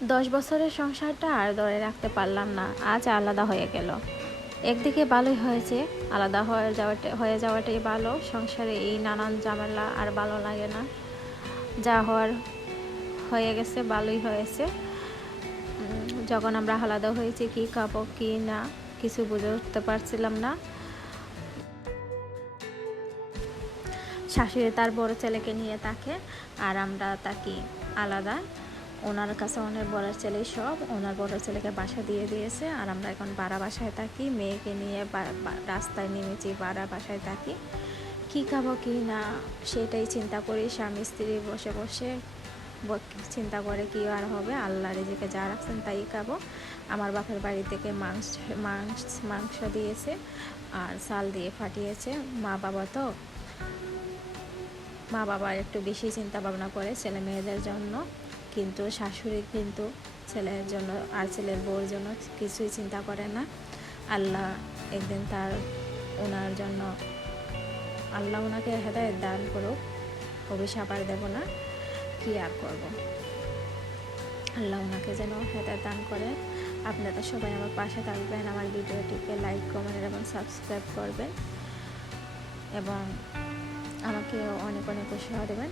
দশ বছরের সংসারটা আর ধরে রাখতে পারলাম না, আজ আলাদা হয়ে গেল। একদিকে ভালোই হয়েছে, আলাদা হয়ে যাওয়াটা হয়ে যাওয়াটাই ভালো, সংসারে এই নানান ঝামেলা আর ভালো লাগে না। যা হওয়ার হয়ে গেছে, ভালোই হয়েছে। যখন আমরা আলাদা হয়েছি, কি খাব, কি না, কিছু বুঝে উঠতে পারছিলাম না। শাশুড়ি তার বড় ছেলেকে নিয়ে থাকে, আর আমরা থাকি আলাদা। ওনার কাছে অনেক বড়ার ছেলে সব। ওনার বড় ছেলেকে বাসা দিয়ে দিয়েছে আর আমরা এখন বাড়া বাসায় থাকি। মেয়েকে নিয়ে রাস্তায় নেমেছি বাড়া বাসায় থাকি। কী খাব, কি না, সেটাই চিন্তা করি। স্বামী স্ত্রী বসে বসে চিন্তা করে কি আর হবে। আল্লাহ রেজেকে যা রাখছেন তাই খাব। আমার বাপের বাড়ি থেকে মাংস মাংস মাংস দিয়েছে আর চাল দিয়ে ফাটিয়েছে। মা বাবা তো, মা বাবা একটু বেশি চিন্তা ভাবনা করে ছেলে মেয়েদের জন্য। কিন্তু, শাশুড়ি কিন্তু ছেলের জন্য আর ছেলের বউর জন্য কিছুই চিন্তা করে না। আল্লাহ একদিন তার ওনার জন্য, আল্লাহ ওনাকে হেদায়ত দান করুক, অভিশাপ আর দেব না, কি আর করব? আল্লাহ ওনাকে যেন হেদায়ত দান করে। আপনারা সবাই আমার পাশে থাকবেন, আমার ভিডিওটিকে লাইক কমেন্ট এবং সাবস্ক্রাইব করবেন এবং আমাকে অনেক অনেক উৎসাহ দেবেন।